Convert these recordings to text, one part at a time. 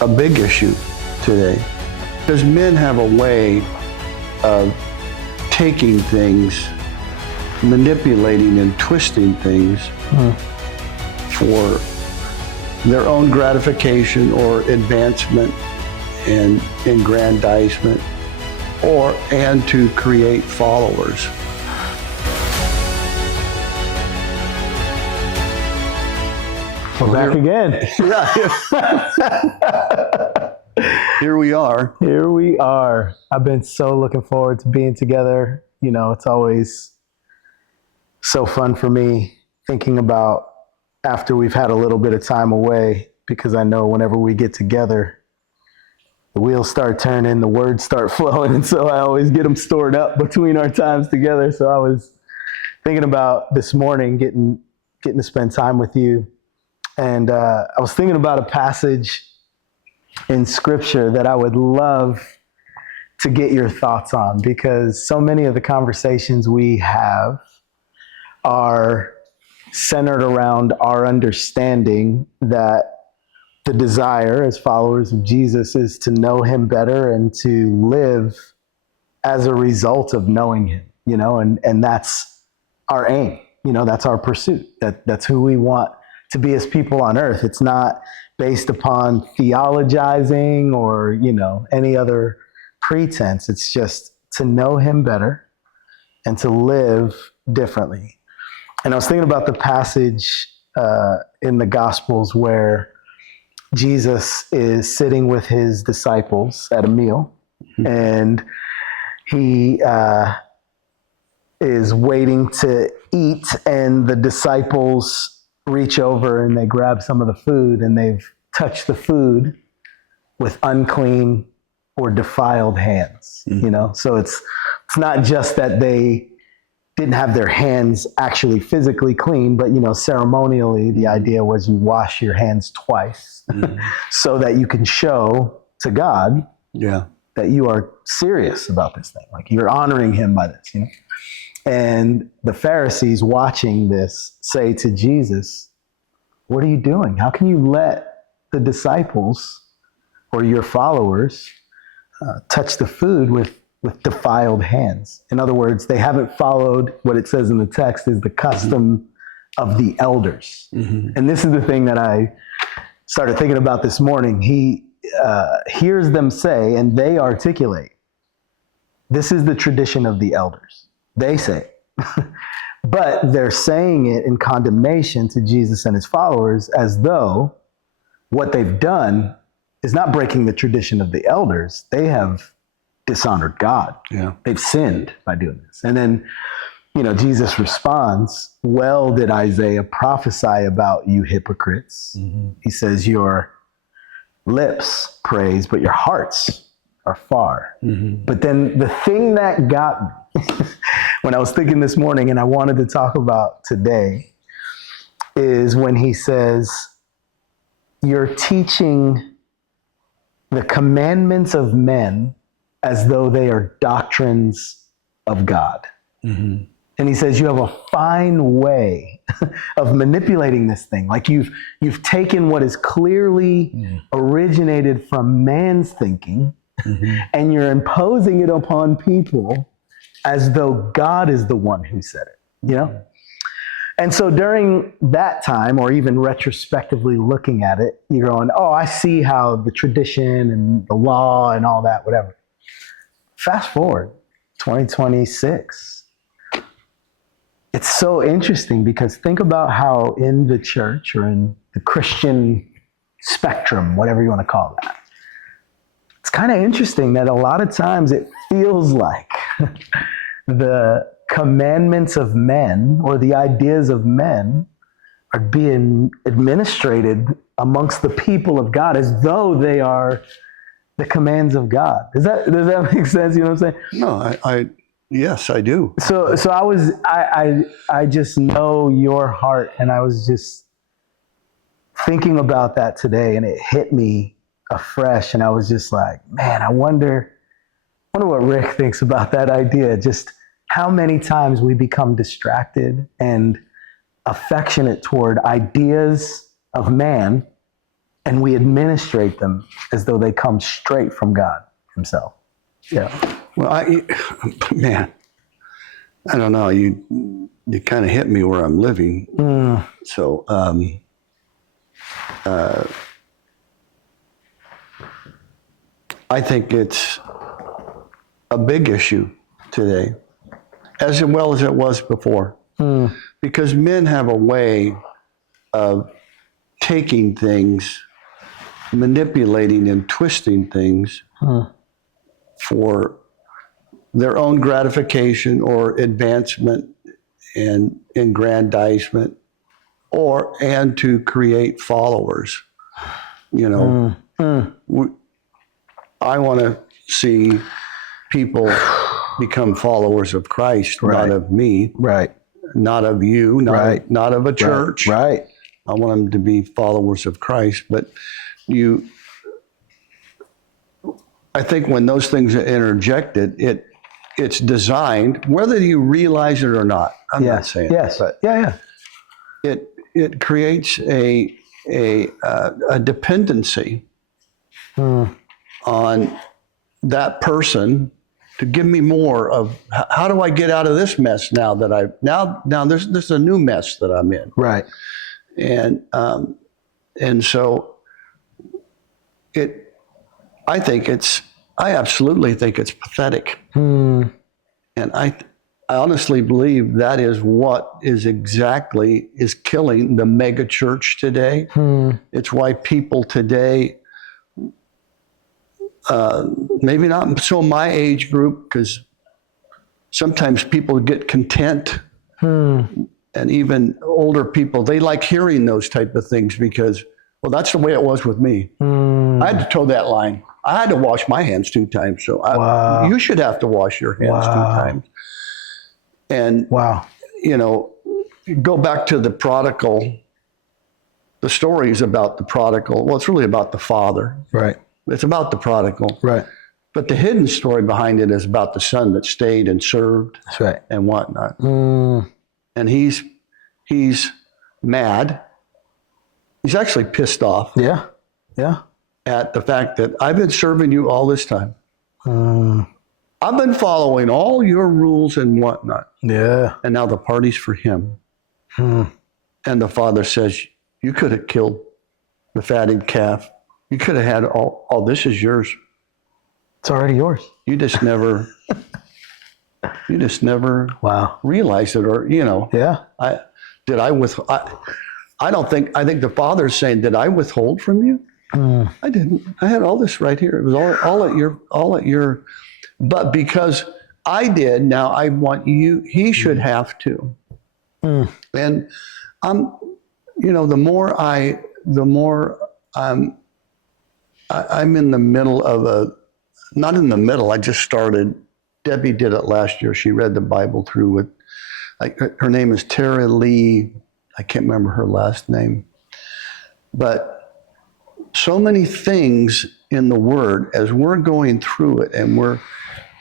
a big issue today. Because men have a way of taking things, manipulating and twisting things for their own gratification or advancement and aggrandizement, and to create followers. We're back again. Here we are. Here we are. I've been so looking forward to being together. You know, it's always so fun for me thinking about after we've had a little bit of time away, because I know whenever we get together, the wheels start turning, the words start flowing, and so I always get them stored up between our times together. So I was thinking about this morning getting to spend time with you. And I was thinking about a passage in Scripture that I would love to get your thoughts on, because so many of the conversations we have are centered around our understanding that the desire as followers of Jesus is to know him better and to live as a result of knowing him, you know, and that's our aim, you know, that's our pursuit. That's who we want to be as people on earth. It's not based upon theologizing or, you know, any other pretense. It's just to know him better and to live differently. And I was thinking about the passage in the Gospels where Jesus is sitting with his disciples at a meal, and he is waiting to eat, and the disciples reach over and they grab some of the food, and they've touched the food with unclean or defiled hands, you know? So it's not just that they didn't have their hands actually physically clean, but, you know, ceremonially, the idea was you wash your hands twice so that you can show to God that you are serious about this thing. Like, you're honoring him by this, you know? And the Pharisees watching this say to Jesus, "What are you doing? How can you let the disciples or your followers touch the food with defiled hands?" In other words, they haven't followed what it says in the text is the custom of the elders. And this is the thing that I started thinking about this morning. He hears them say, and they articulate, this is the tradition of the elders. They say, but they're saying it in condemnation to Jesus and his followers, as though what they've done is not breaking the tradition of the elders. They have dishonored God. They've sinned by doing this. And then, you know, Jesus responds, "Well did Isaiah prophesy about you hypocrites." He says, "Your lips praise, but your hearts are far." But then the thing that got me when I was thinking this morning, and I wanted to talk about today, is when he says, "You're teaching the commandments of men as though they are doctrines of God." And he says, you have a fine way of manipulating this thing. Like you've taken what is clearly originated from man's thinking, and you're imposing it upon people as though God is the one who said it, you know? And so during that time, or even retrospectively looking at it, you're going, oh, I see how the tradition and the law and all that, whatever. Fast forward, 2026. It's so interesting because think about how in the church or in the Christian spectrum, whatever you want to call that, it's kind of interesting that a lot of times it feels like the commandments of men or the ideas of men are being administrated amongst the people of God as though they are the commands of God. Does that make sense? You know what I'm saying? No, yes, I do. So I just know your heart, and I was just thinking about that today, and it hit me afresh, and I was just like, man, I wonder what Rick thinks about that idea. Just how many times we become distracted and affectionate toward ideas of man and we administrate them as though they come straight from God himself. Yeah. Well, man, I don't know. You kind of hit me where I'm living. So, I think it's a big issue today, as well as it was before, because men have a way of taking things, manipulating and twisting things for their own gratification or advancement and aggrandizement, and to create followers. You know, I want to see people become followers of Christ, not of me, not of you, not of a church. I want them to be followers of Christ. But I think when those things are interjected, it's designed, whether you realize it or not. I'm not saying that, but it creates a dependency on that person to give me more of how do I get out of this mess now that now there's a new mess that I'm in. And so I absolutely think it's pathetic. And I honestly believe that is what is killing the mega church today. It's why people today, maybe not so my age group, because sometimes people get content, and even older people, they like hearing those type of things because, well, that's the way it was with me. I had to toe that line. I had to wash my hands 2 times, so you should have to wash your hands 2 times. And you know, go back to the prodigal. The story is about the prodigal. Well, it's really about the father. It's about the prodigal. But the hidden story behind it is about the son that stayed and served and whatnot. And he's mad. He's actually pissed off. At the fact that I've been serving you all this time. I've been following all your rules and whatnot. And now the party's for him. And the father says, you could have killed the fatted calf. You could have had all this is yours. It's already yours. You just never realized it, or, you know. I think the father's saying, did I withhold from you? I didn't. I had all this right here. It was all at your, but because I did, now I want you, he should have to. And you know, the more I'm in the middle of not in the middle, I just started. Debbie did it last year. She read the Bible through with, her name is Tara Lee. I can't remember her last name. But so many things in the Word, as we're going through it and we're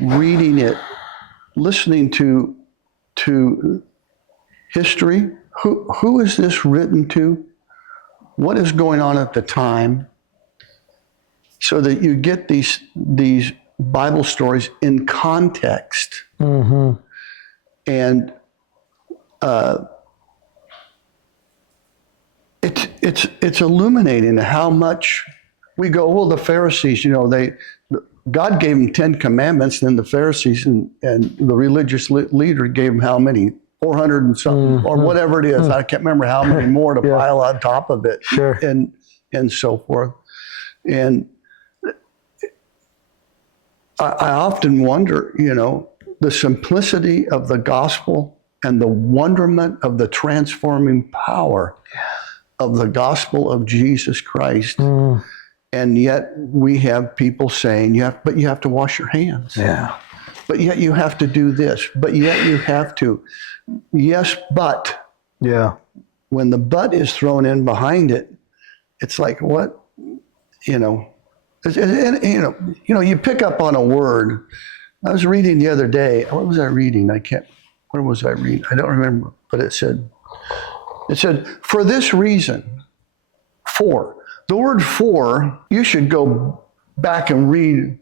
reading it, listening to history, who is this written to? What is going on at the time? So that you get these Bible stories in context. And it's illuminating how much we go, well, the Pharisees, you know, God gave them 10 commandments, and then the Pharisees and the religious leader gave them how many? 400 and something, or whatever it is. I can't remember how many more to pile on top of it, and so forth. And I often wonder, you know, the simplicity of the gospel and the wonderment of the transforming power of the gospel of Jesus Christ. And yet we have people saying, but you have to wash your hands. But yet you have to do this. But yet you have to. Yes, but. When the but is thrown in behind it, it's like, what? You know, you pick up on a word. I was reading the other day. What was I reading? Where was I reading? I don't remember. But it said, for this reason, the word for, you should go back and read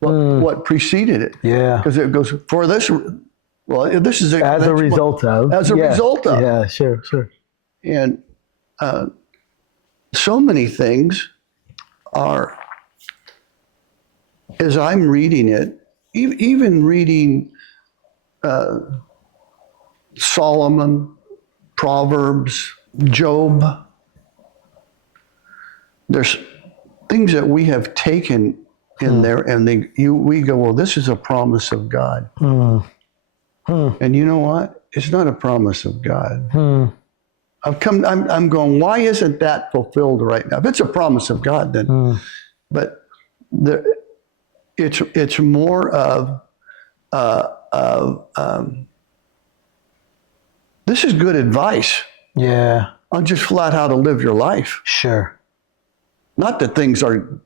what preceded it. Yeah. Because it goes, for this, well, this is As a result of. As a result of. Yeah, sure. And so many things are, as I'm reading it, even reading Solomon, Proverbs, Job, there's things that we have taken in there, and we go, well, this is a promise of God. And you know what? It's not a promise of God. I'm going, why isn't that fulfilled right now? If it's a promise of God, then, but it's more of this is good advice. Yeah. On just flat how to live your life. Sure. Not that things are,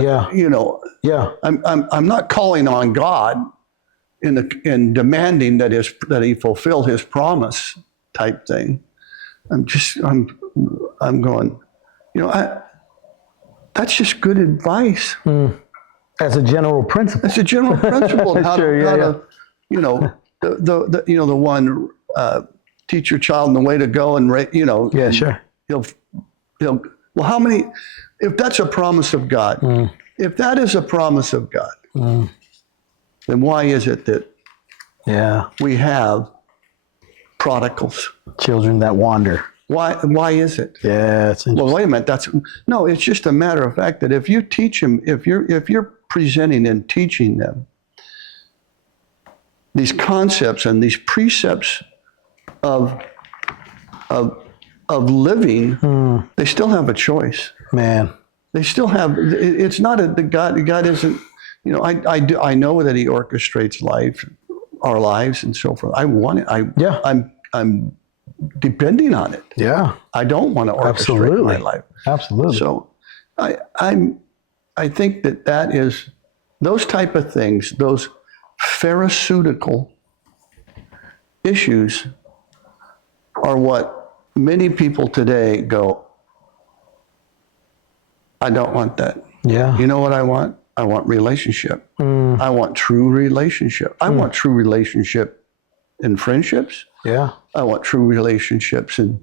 you know. Yeah. I'm not calling on God in demanding that He fulfill His promise type thing. I'm going, you know, that's just good advice. As a general principle. That's a general principle. How Sure, to, you know, the one teach your child in the way to go, and you know. Yeah, sure. He'll. Well, how many? If that's a promise of God, if that is a promise of God, then why is it that we have prodigals, children that wander? Why is it? Yeah, it's interesting. Well, wait a minute. It's just a matter of fact that if you teach them, if you're presenting and teaching them these concepts and these precepts of living, they still have a choice. Man, they still have. It's not the God. God isn't. You know, I know that He orchestrates our lives, and so forth. I want it. I'm depending on it. Yeah. I don't want to orchestrate my life. Absolutely. So, I think that is those type of things, those pharisaical issues, are what many people today go, I don't want that. Yeah. You know what I want? I want relationship. I want true relationship. I want true relationship in friendships. Yeah. I want true relationships in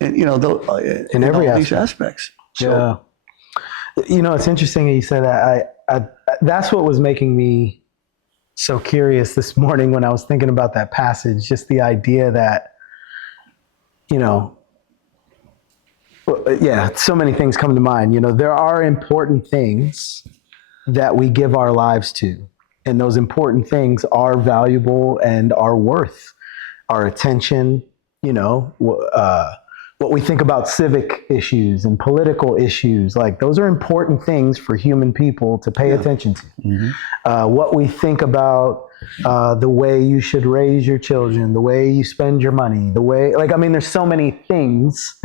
you know, in every all these aspects. So, yeah. You know, it's interesting that you said that. I that's what was making me so curious this morning when I was thinking about that passage, just the idea that, you know, so many things come to mind. You know, there are important things that we give our lives to, and those important things are valuable and are worth our attention. You know, what we think about civic issues and political issues, like those are important things for human people to pay attention to. What we think about the way you should raise your children, the way you spend your money, the way, like, I mean, there's so many things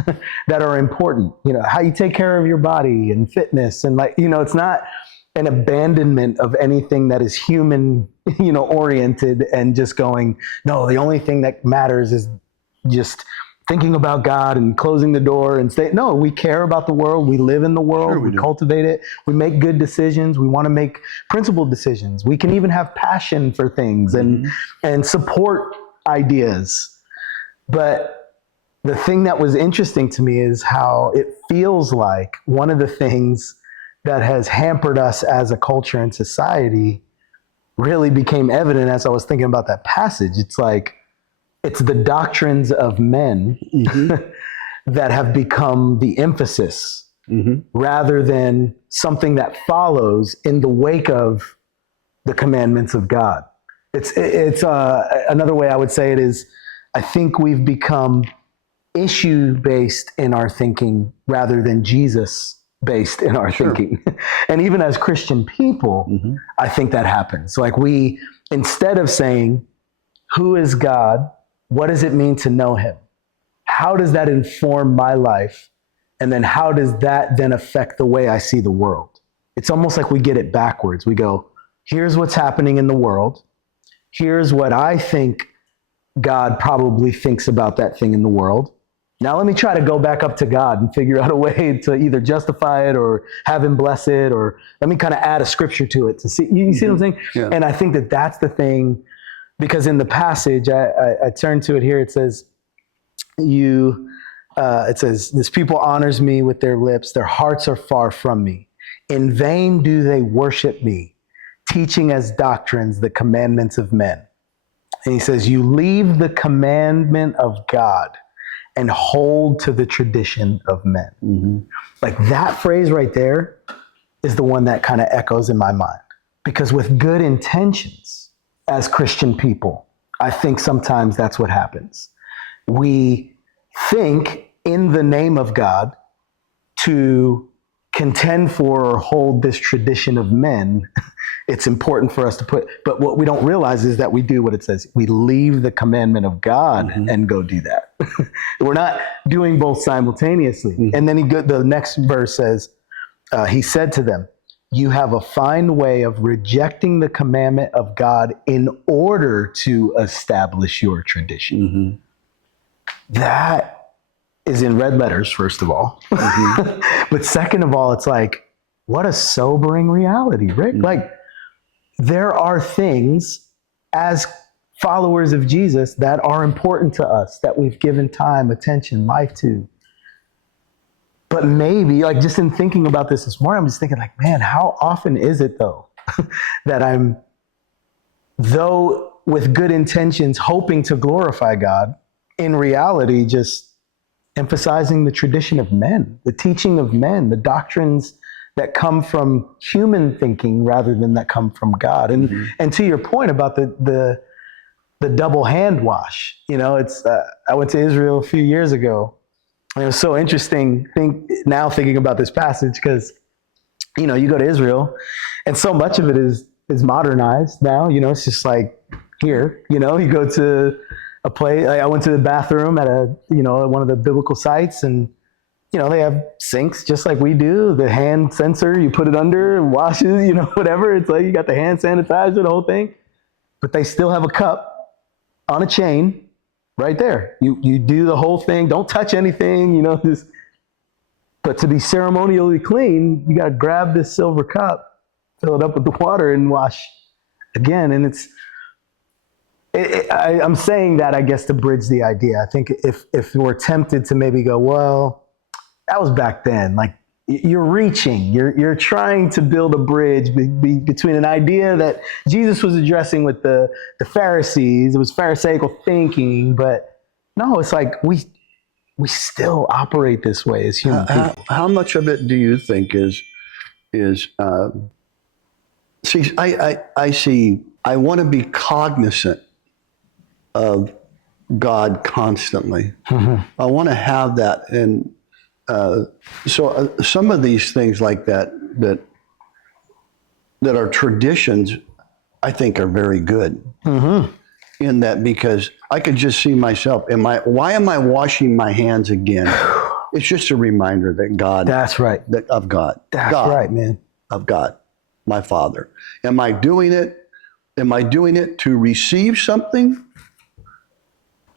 that are important, you know, how you take care of your body and fitness. And like, you know, it's not an abandonment of anything that is human, you know, oriented and just going, no, the only thing that matters is just thinking about God and closing the door and say, no, we care about the world. We live in the world. Sure we cultivate it. We make good decisions. We want to make principled decisions. We can even have passion for things and support ideas. But the thing that was interesting to me is how it feels like one of the things that has hampered us as a culture and society really became evident as I was thinking about that passage. It's like, it's the doctrines of men that have become the emphasis rather than something that follows in the wake of the commandments of God. It's another way I would say it is, I think we've become issue-based in our thinking rather than Jesus-based in our thinking. And even as Christian people, I think that happens. Like we, instead of saying, who is God? What does it mean to know Him? How does that inform my life? And then how does that then affect the way I see the world? It's almost like we get it backwards. We go, here's what's happening in the world. Here's what I think God probably thinks about that thing in the world. Now let me try to go back up to God and figure out a way to either justify it or have him bless it, or let me kind of add a scripture to it to see. You see what I'm saying? Yeah. And I think that that's the thing, because in the passage, I turned to it here. It says, this people honors me with their lips. Their hearts are far from me. In vain do they worship me, teaching as doctrines the commandments of men. And he says, you leave the commandment of God and hold to the tradition of men. Mm-hmm. Like that phrase right there is the one that kind of echoes in my mind. Because with good intentions as Christian people, I think sometimes that's what happens. We think in the name of God to contend for or hold this tradition of men. It's important for us to put, but what we don't realize is that we do what it says. We leave the commandment of God and go do that. We're not doing both simultaneously. And then the next verse says, he said to them, you have a fine way of rejecting the commandment of God in order to establish your tradition. That is in red letters, first of all. But second of all, it's like, what a sobering reality, Rick. Like, there are things as followers of Jesus that are important to us, that we've given time, attention, life to. But maybe, like, just in thinking about this morning, I'm just thinking, like, man, how often is it, though, that I'm, though with good intentions, hoping to glorify God, in reality, just emphasizing the tradition of men, the teaching of men, the doctrines that come from human thinking rather than that come from God. And to your point about the double hand wash, it's I went to Israel a few years ago, and it was so interesting thinking about this passage, because you go to Israel and so much of it is modernized now. It's just like here, you go to a place. I went to the bathroom at one of the biblical sites, and they have sinks just like we do. The hand sensor, you put it under and washes, whatever. It's like you got the hand sanitizer, the whole thing. But they still have a cup on a chain right there. You do the whole thing. Don't touch anything, But to be ceremonially clean, you got to grab this silver cup, fill it up with the water, and wash again. And I'm saying that, I guess, to bridge the idea. I think if we're tempted to maybe go, well, that was back then. Like, you're reaching, you're trying to build a bridge between an idea that Jesus was addressing with the Pharisees. It was Pharisaical thinking, but no, it's like we still operate this way as human people. How much of it do you think is see, I want to be cognizant of God constantly. I want to have that. And so some of these things like that are traditions, I think are very good. In that, because I could just see myself, why am I washing my hands again? It's just a reminder that God. That's right. Of God. That's God, right, man. Of God, my Father. Am I doing it to receive something?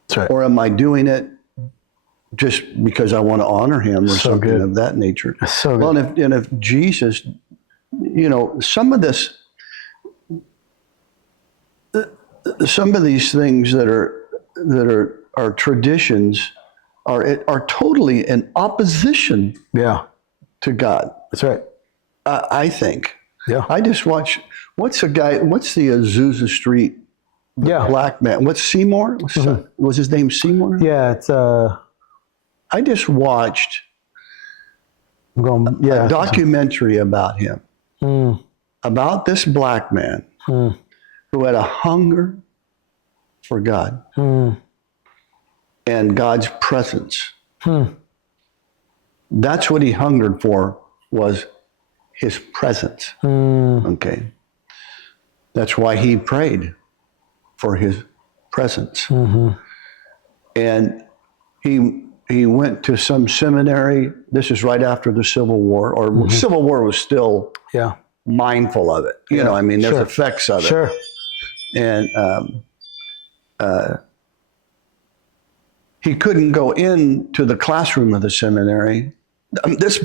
That's right. Or am I doing it just because I want to honor him, or So something good. of that nature? That's so good. Well, and if Jesus, some of these things that are traditions are totally in opposition to God. That's right. I think. Yeah. I just watch. What's the Azusa Street black man? What's Seymour? Was his name Seymour? Yeah, it's I just watched a documentary about him, about this black man who had a hunger for God and God's presence. That's what he hungered for, was his presence. Okay. That's why he prayed for his presence. And he went to some seminary. This is right after the Civil War, or Civil War was still mindful of it. There's effects of it. Sure. And he couldn't go into the classroom of the seminary. This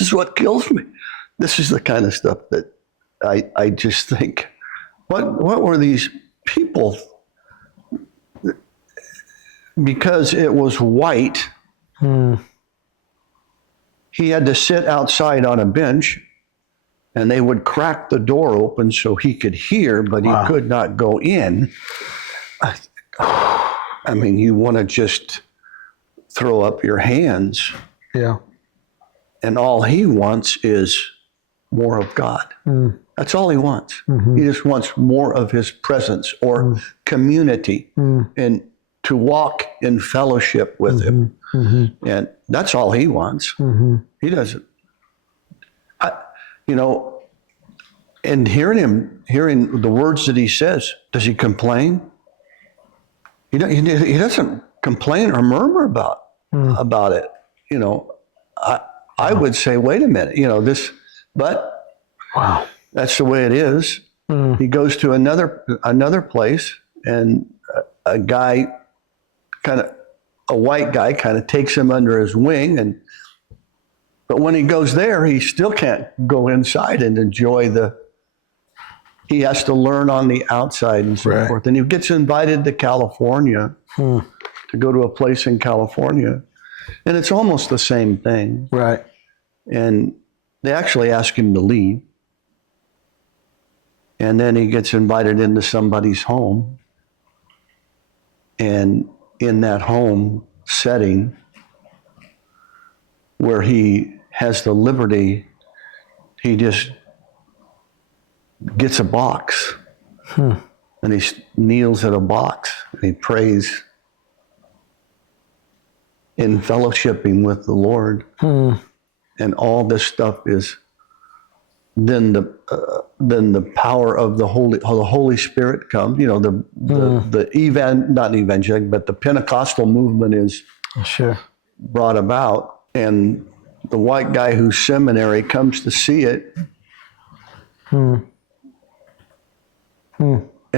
is what kills me. This is the kind of stuff that I just think, what were these people? Because it was white, he had to sit outside on a bench, and they would crack the door open so he could hear, but he could not go in. I mean, you want to just throw up your hands. Yeah. And all he wants is more of God. That's all he wants. He just wants more of his presence or community and to walk in fellowship with him. And that's all he wants. He doesn't, and hearing the words that he says, does he complain? He doesn't complain or murmur about it. I would say, wait a minute, but wow, that's the way it is. He goes to another place, and a white guy kind of takes him under his wing, but when he goes there, he still can't go inside and enjoy he has to learn on the outside and so forth. And he gets invited to California to go to a place in California, and it's almost the same thing. Right. And they actually ask him to leave. And then he gets invited into somebody's home. And in that home setting, where he has the liberty, he just gets a box. And he kneels at a box and he prays in fellowshipping with the Lord. And all this stuff is then the power of the Holy Spirit comes. Not evangelic, but the Pentecostal movement is brought about, and the white guy whose seminary comes to see it, and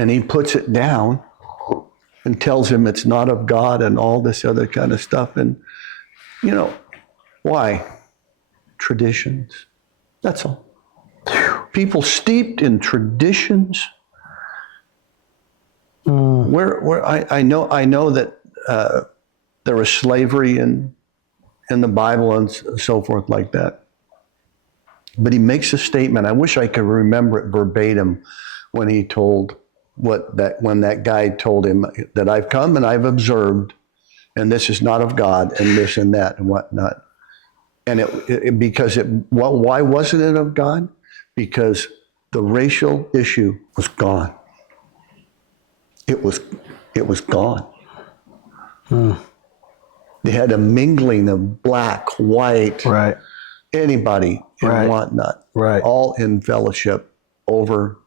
he puts it down and tells him it's not of God and all this other kind of stuff. And why? Traditions. That's all. People steeped in traditions. Where I know that there was slavery in the Bible and so forth like that. But he makes a statement. I wish I could remember it verbatim when he told when that guy told him that I've come and I've observed, and this is not of God, and this and that and whatnot. And why wasn't it of God? Because the racial issue was gone. It was gone. They had a mingling of black, white, anybody and whatnot, all in fellowship over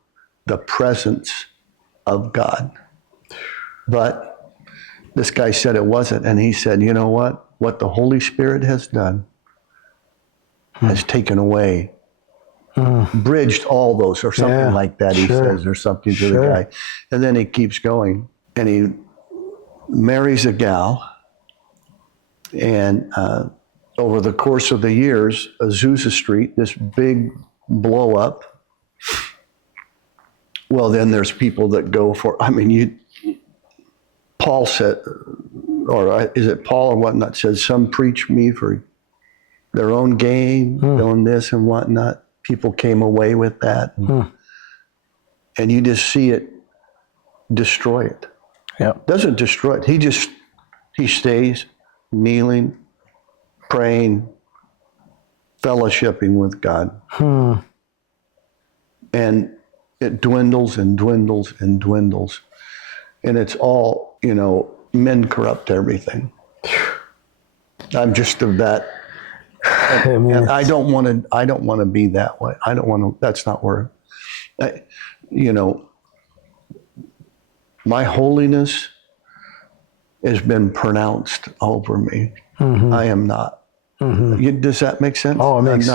the presence of God. But this guy said it wasn't, and he said, you know what? What the Holy Spirit has done has taken away, bridged all those, or something like that, he says, or something to the guy. And then he keeps going, and he marries a gal, and over the course of the years, Azusa Street, this big blow up. Well, then there's people that go for, Paul said, or is it Paul or whatnot, said, some preach me for their own gain, doing this and whatnot. People came away with that. And you just see it destroy it. Doesn't destroy it. He stays kneeling, praying, fellowshipping with God. And it dwindles and dwindles and dwindles. And it's all, men corrupt everything. I'm just of that. And I don't want to be that way. I don't want to, that's not where, my holiness has been pronounced over me. I am not. Does that make sense? Oh, it makes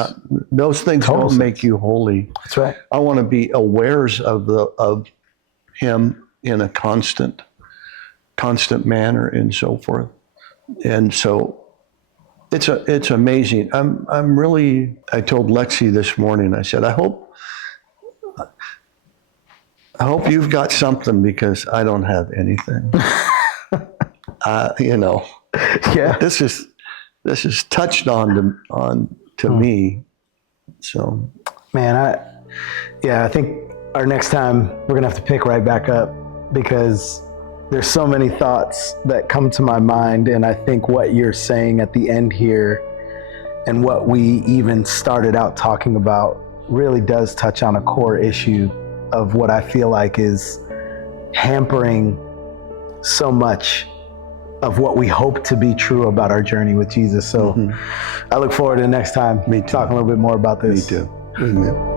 those things don't sense. make you holy. That's right. I want to be awares of him in a constant manner and so forth. And so it's amazing. I told Lexi this morning, I said, I hope you've got something because I don't have anything. Yeah. This is touched on to me. So, Man, I think our next time we're gonna have to pick right back up because there's so many thoughts that come to my mind, and I think what you're saying at the end here and what we even started out talking about really does touch on a core issue of what I feel like is hampering so much of what we hope to be true about our journey with Jesus. So I look forward to next time Me too. talking a little bit more about this. Me too. Amen.